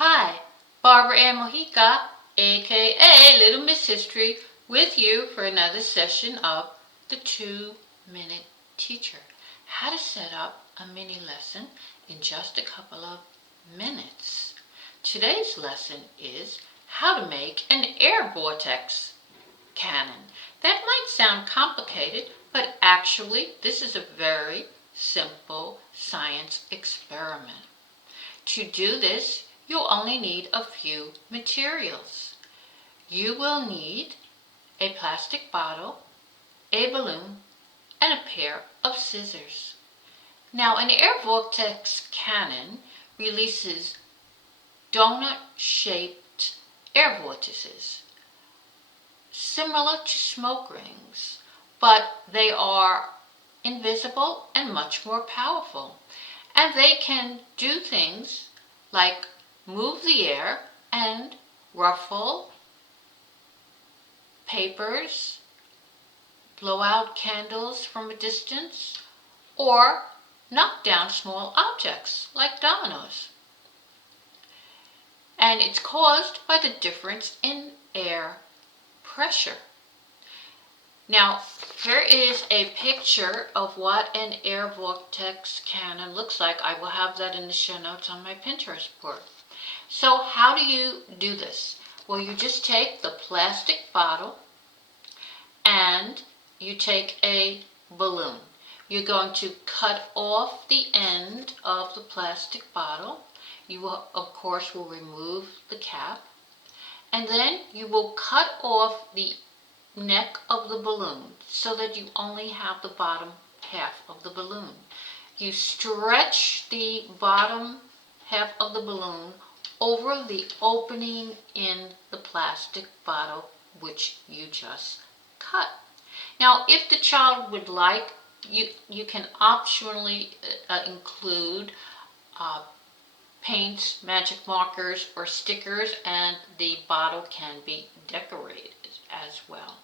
Hi, Barbara Ann Mojica, aka Little Miss History, with you for another session of the 2-Minute Teacher. How to set up a mini lesson in just a couple of minutes. Today's lesson is how to make an air vortex cannon. That might sound complicated, but actually this is a very simple science experiment. To do this, you'll only need a few materials. You will need a plastic bottle, a balloon, and a pair of scissors. Now, an air vortex cannon releases donut-shaped air vortices, similar to smoke rings, but they are invisible and much more powerful. And they can do things like move the air and ruffle papers, blow out candles from a distance, or knock down small objects like dominoes. And it's caused by the difference in air pressure. Now, here is a picture of what an air vortex cannon looks like. I will have that in the show notes on my Pinterest board. So how do you do this? Well, you just take the plastic bottle and you take a balloon. You're going to cut off the end of the plastic bottle. You will, of course, remove the cap. And then you will cut off the neck of the balloon so that you only have the bottom half of the balloon. You stretch the bottom half of the balloon over the opening in the plastic bottle which you just cut. Now, if the child would like, you can optionally include paints, magic markers, or stickers, and the bottle can be decorated as well.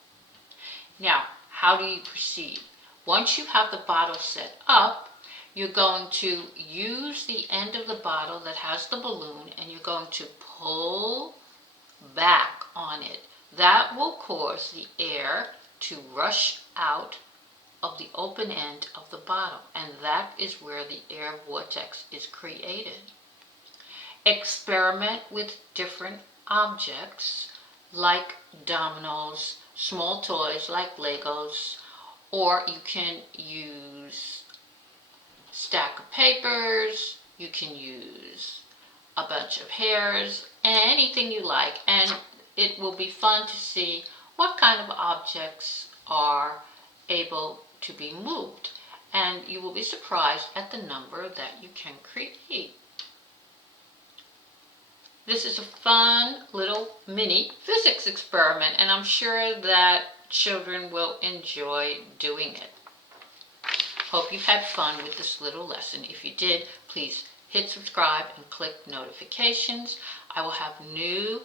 Now, how do you proceed? Once you have the bottle set up, you're going to use the end of the bottle that has the balloon and you're going to pull back on it. That will cause the air to rush out of the open end of the bottle, and that is where the air vortex is created. Experiment with different objects like dominoes, small toys like Legos, or you can use a stack of papers, you can use a bunch of hairs, anything you like, and it will be fun to see what kind of objects are able to be moved, and you will be surprised at the number that you can create. This is a fun little mini physics experiment, and I'm sure that children will enjoy doing it. Hope you've had fun with this little lesson. If you did, please hit subscribe and click notifications. I will have new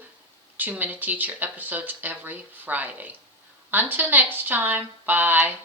2-Minute Teacher episodes every Friday. Until next time, bye.